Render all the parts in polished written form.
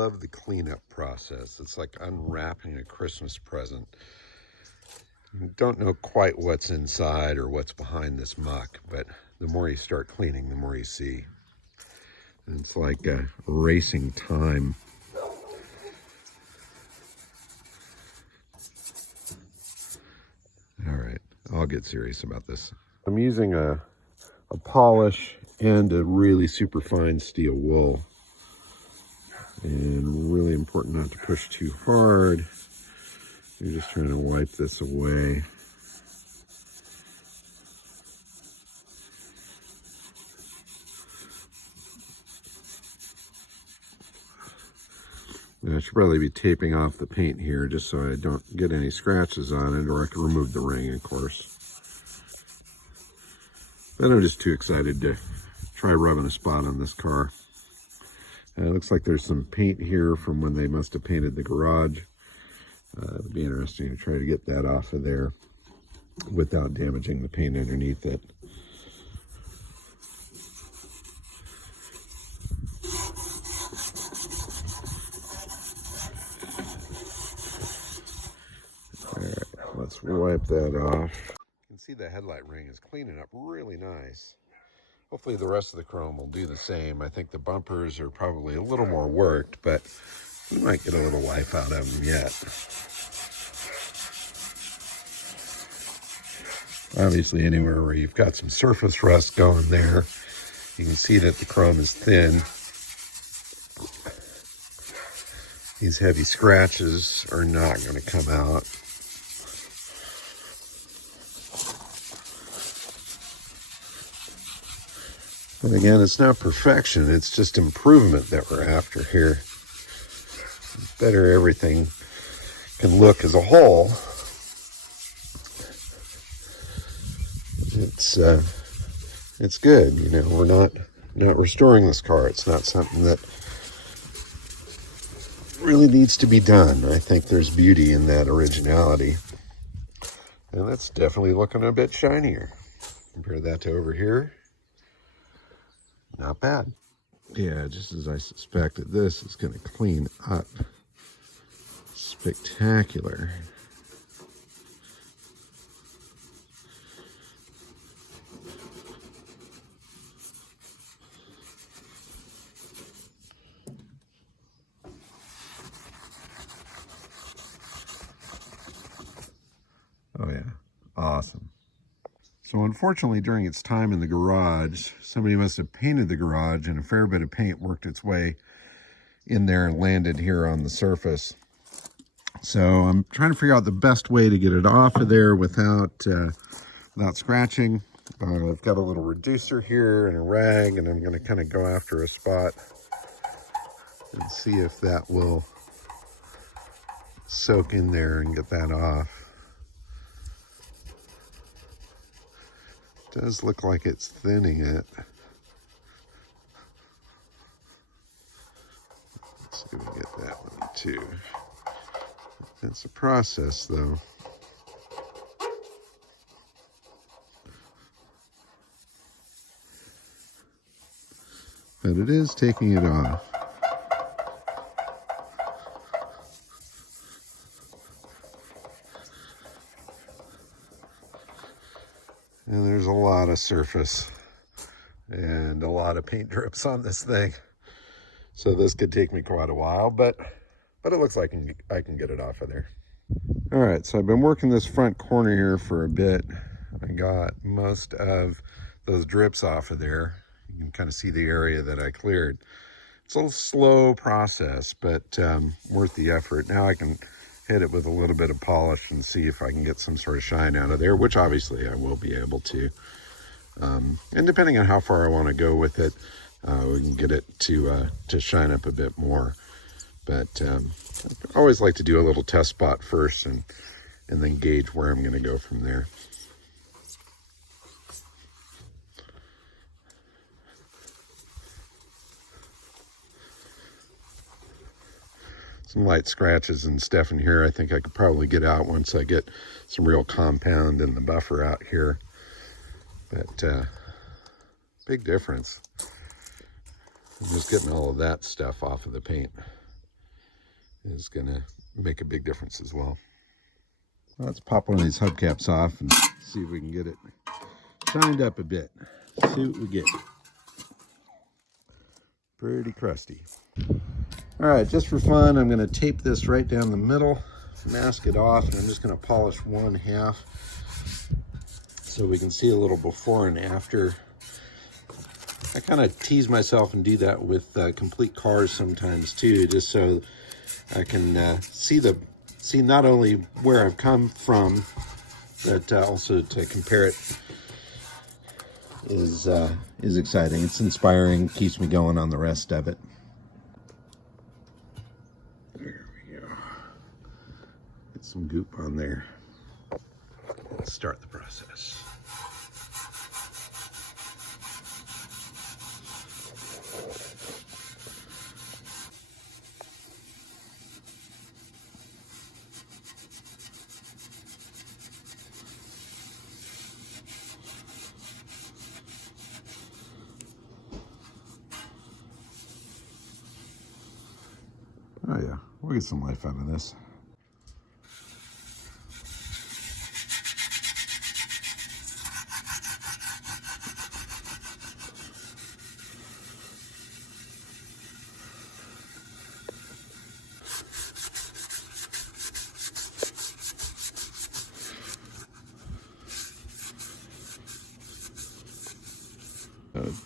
love the cleanup process. It's like unwrapping a Christmas present. You don't know quite what's inside or what's behind this muck, but the more you start cleaning, the more you see. And it's like racing time. All right, I'll get serious about this. I'm using a polish and a really super fine steel wool. And really important not to push too hard. You're just trying to wipe this away. And I should probably be taping off the paint here just so I don't get any scratches on it, or I can remove the ring, of course. But I'm just too excited to try rubbing a spot on this car. It looks like there's some paint here from when they must have painted the garage. It'll be interesting to try to get that off of there without damaging the paint underneath it. All right, let's wipe that off. You can see the headlight ring is cleaning up really nice. Hopefully the rest of the chrome will do the same. I think the bumpers are probably a little more worked, but we might get a little life out of them yet. Obviously, anywhere where you've got some surface rust going there, you can see that the chrome is thin. These heavy scratches are not going to come out. But again, it's not perfection, it's just improvement that we're after here. Better everything can look as a whole. It's good, you know, we're not restoring this car. It's not something that really needs to be done. I think there's beauty in that originality. And that's definitely looking a bit shinier. Compare that to over here. Not bad. Yeah, just as I suspected, this is going to clean up. Spectacular. Oh yeah, awesome. So unfortunately, during its time in the garage, somebody must have painted the garage and a fair bit of paint worked its way in there and landed here on the surface. So I'm trying to figure out the best way to get it off of there without scratching. I've got a little reducer here and a rag, and I'm going to kind of go after a spot and see if that will soak in there and get that off. Does look like it's thinning it. Let's see if we can get that one too. It's a process though. But it is taking it off. And there's a lot of surface and a lot of paint drips on this thing. So this could take me quite a while, but it looks like I can get it off of there. All right, so I've been working this front corner here for a bit. I got most of those drips off of there. You can kind of see the area that I cleared. It's a little slow process, but worth the effort. Now I can hit it with a little bit of polish and see if I can get some sort of shine out of there, which obviously I will be able to. And depending on how far I want to go with it, we can get it to shine up a bit more. But I always like to do a little test spot first and then gauge where I'm going to go from there. Some light scratches and stuff in here I think I could probably get out once I get some real compound in the buffer out here. But big difference. I'm just getting all of that stuff off of the paint. is going to make a big difference as well. Let's pop one of these hubcaps off and see if we can get it shined up a bit. See what we get. Pretty crusty. All right, just for fun, I'm going to tape this right down the middle, mask it off, and I'm just going to polish one half so we can see a little before and after. I kind of tease myself and do that with complete cars sometimes too, just so I can see not only where I've come from, but also to compare it is exciting. It's inspiring, keeps me going on the rest of it. There we go. Get some goop on there. Let's start the process. Oh yeah, we'll get some life out of this.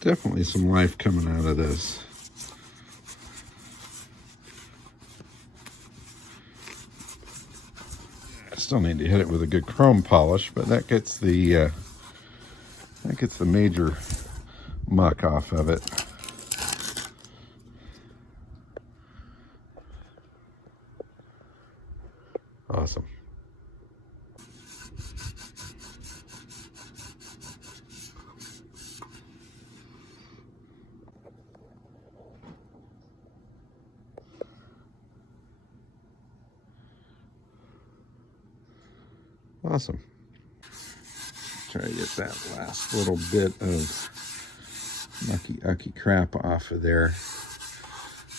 Definitely some life coming out of this. I still need to hit it with a good chrome polish, but that gets the major muck off of it. Awesome. Awesome. Try to get that last little bit of mucky crap off of there.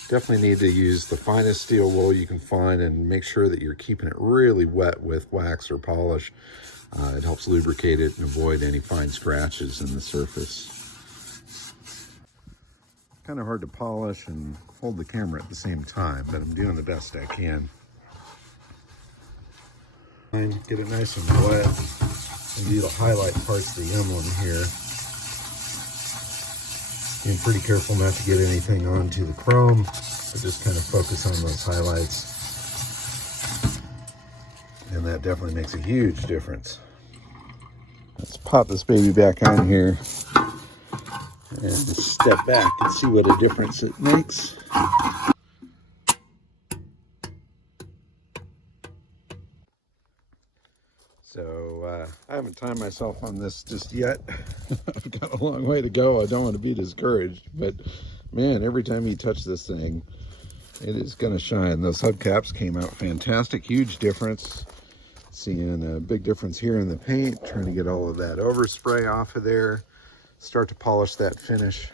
Definitely need to use the finest steel wool you can find and make sure that you're keeping it really wet with wax or polish. It helps lubricate it and avoid any fine scratches in the surface. Kind of hard to polish and hold the camera at the same time, but I'm doing the best I can. Get it nice and wet and do the highlight parts of the emblem here. Being pretty careful not to get anything onto the chrome, but just kind of focus on those highlights. And that definitely makes a huge difference. Let's pop this baby back on here and step back and see what a difference it makes. So I haven't timed myself on this just yet. I've got a long way to go. I don't want to be discouraged, but man, every time you touch this thing, it is going to shine. Those hubcaps came out fantastic. Huge difference. Seeing a big difference here in the paint. Trying to get all of that overspray off of there. Start to polish that finish.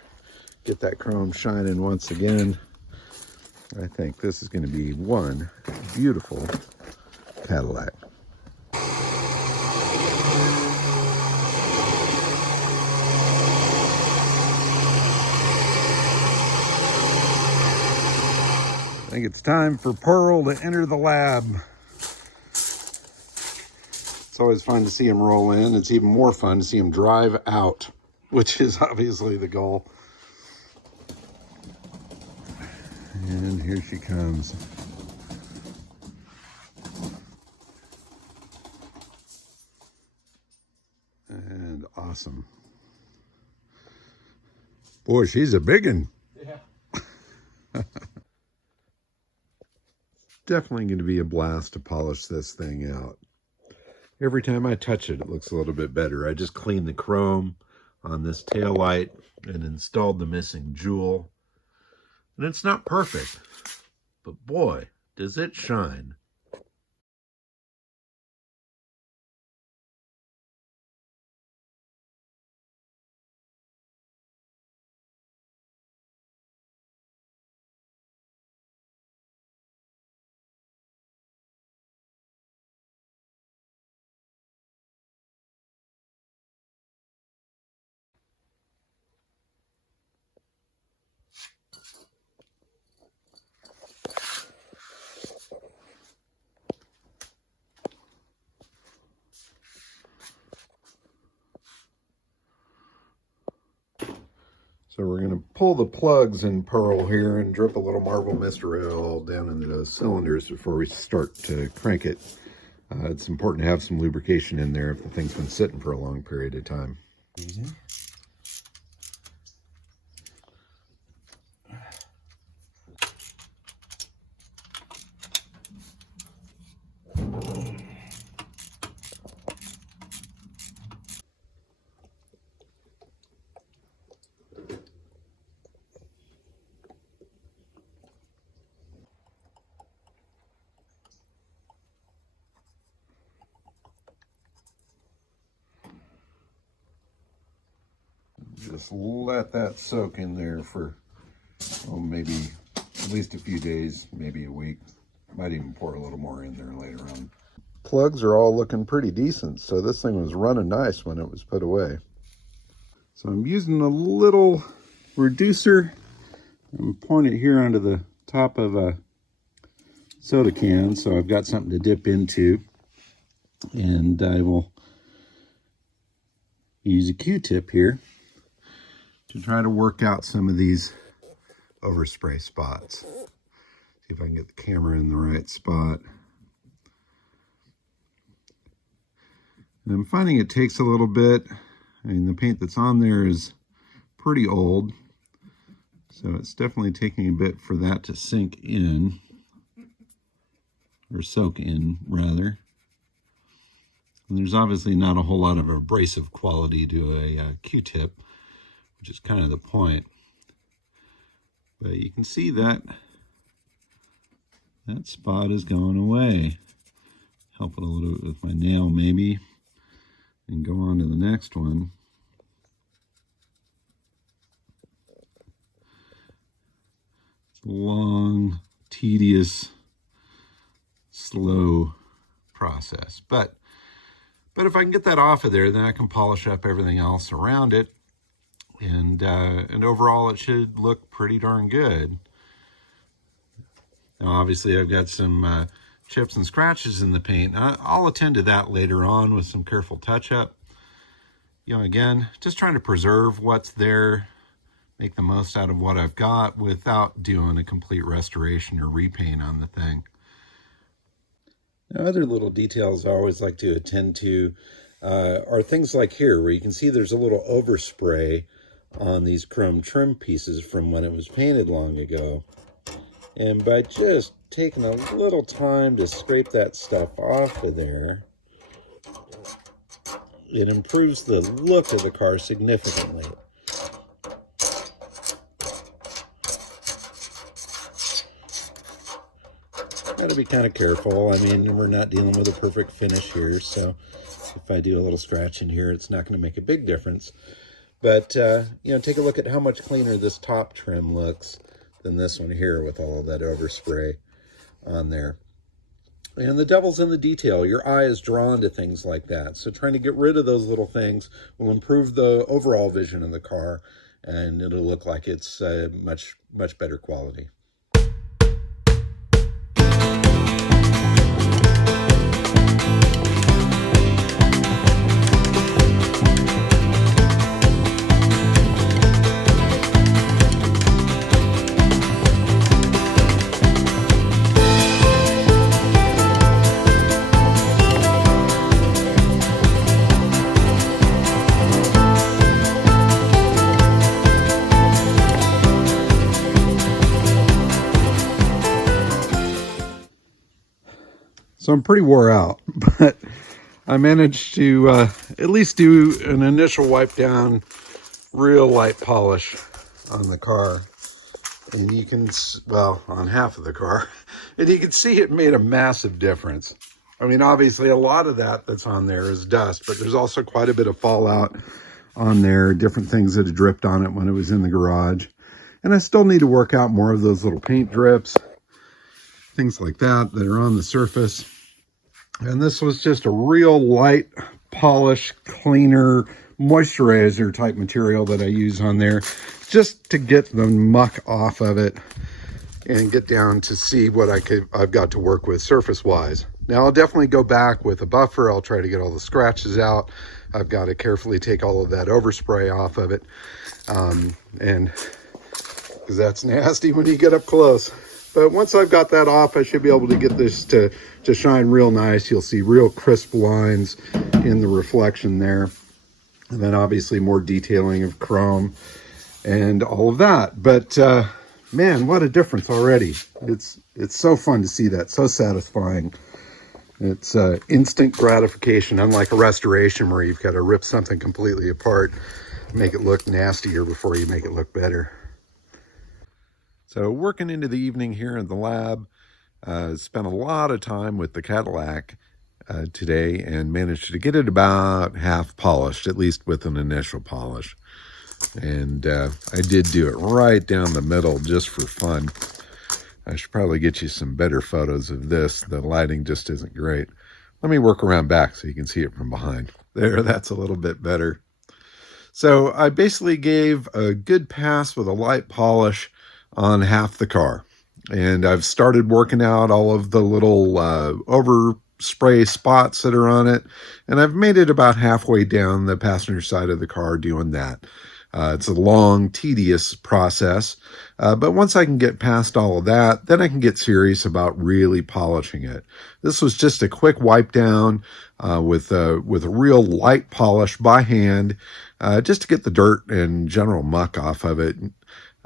Get that chrome shining once again. I think this is going to be one beautiful Cadillac. I think it's time for Pearl to enter the lab. It's always fun to see him roll in. It's even more fun to see him drive out, which is obviously the goal. And here she comes. And awesome. Boy, she's a big one. Yeah. Definitely going to be a blast to polish this thing out. Every time I touch it, it looks a little bit better. I just cleaned the chrome on this tail light and installed the missing jewel. And it's not perfect, but boy, does it shine. So we're going to pull the plugs in Pearl here and drip a little Marble Mister oil down into those cylinders before we start to crank it. It's important to have some lubrication in there if the thing's been sitting for a long period of time. Easy. Just let that soak in there for, well, maybe at least a few days, maybe a week. Might even pour a little more in there later on. Plugs are all looking pretty decent, so this thing was running nice when it was put away. So I'm using a little reducer. I'm pouring it here onto the top of a soda can, so I've got something to dip into. And I will use a Q-tip here to try to work out some of these overspray spots. See if I can get the camera in the right spot. And I'm finding it takes a little bit. I mean, the paint that's on there is pretty old, so it's definitely taking a bit for that to sink in, or soak in, rather. And there's obviously not a whole lot of abrasive quality to a Q-tip, which is kind of the point. But you can see that that spot is going away. Help it a little bit with my nail maybe, and go on to the next one. It's a long, tedious, slow process. But if I can get that off of there, then I can polish up everything else around it. And overall, it should look pretty darn good. Now, obviously, I've got some chips and scratches in the paint. I'll attend to that later on with some careful touch-up. You know, again, just trying to preserve what's there, make the most out of what I've got without doing a complete restoration or repaint on the thing. Now, other little details I always like to attend to are things like here, where you can see there's a little overspray on these chrome trim pieces from when it was painted long ago. And by just taking a little time to scrape that stuff off of there, it improves the look of the car significantly. Got to be kind of careful. I mean, we're not dealing with a perfect finish here, so if I do a little scratch in here, it's not going to make a big difference. But, you know, take a look at how much cleaner this top trim looks than this one here with all of that overspray on there. And the devil's in the detail. Your eye is drawn to things like that. So trying to get rid of those little things will improve the overall vision of the car, and it'll look like it's much better quality. So I'm pretty wore out, but I managed to at least do an initial wipe down, real light polish on the car. And you can, well, on half of the car, and you can see it made a massive difference. I mean, obviously a lot of that's on there is dust, but there's also quite a bit of fallout on there, different things that had dripped on it when it was in the garage. And I still need to work out more of those little paint drips, things like that are on the surface. And this was just a real light polish, cleaner, moisturizer type material that I use on there, just to get the muck off of it and get down to see what I've got to work with surface wise. Now I'll definitely go back with a buffer. I'll try to get all the scratches out I've got to carefully take all of that overspray off of it. And because that's nasty when you get up close. But once I've got that off, I should be able to get this to shine real nice. You'll see real crisp lines in the reflection there. And then obviously more detailing of chrome and all of that. But man, what a difference already. It's so fun to see that, so satisfying. It's instant gratification, unlike a restoration where you've got to rip something completely apart, make it look nastier before you make it look better. So working into the evening here in the lab, spent a lot of time with the Cadillac today and managed to get it about half polished, at least with an initial polish. And I did do it right down the middle just for fun. I should probably get you some better photos of this. The lighting just isn't great. Let me work around back so you can see it from behind. There, that's a little bit better. So I basically gave a good pass with a light polish on half the car. And I've started working out all of the little overspray spots that are on it. And I've made it about halfway down the passenger side of the car doing that. It's a long, tedious process. But once I can get past all of that, then I can get serious about really polishing it. This was just a quick wipe down with a real light polish by hand, just to get the dirt and general muck off of it.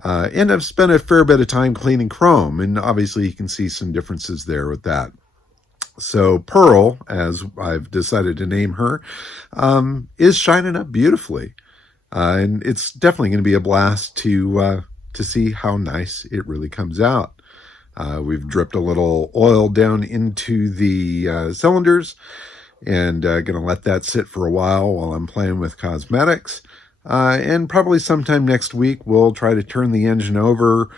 And I've spent a fair bit of time cleaning chrome, and obviously you can see some differences there with that. So Pearl, as I've decided to name her, is shining up beautifully. And it's definitely going to be a blast to see how nice it really comes out. We've dripped a little oil down into the cylinders, and going to let that sit for a while I'm playing with cosmetics. And probably sometime next week, we'll try to turn the engine over,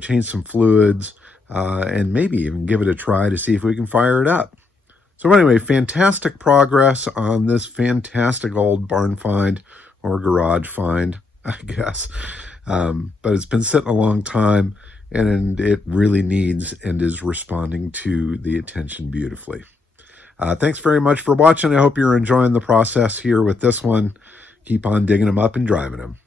change some fluids, and maybe even give it a try to see if we can fire it up. So anyway, fantastic progress on this fantastic old barn find or garage find, I guess. But it's been sitting a long time, and it really needs and is responding to the attention beautifully. Thanks very much for watching. I hope you're enjoying the process here with this one. Keep on digging them up and driving them.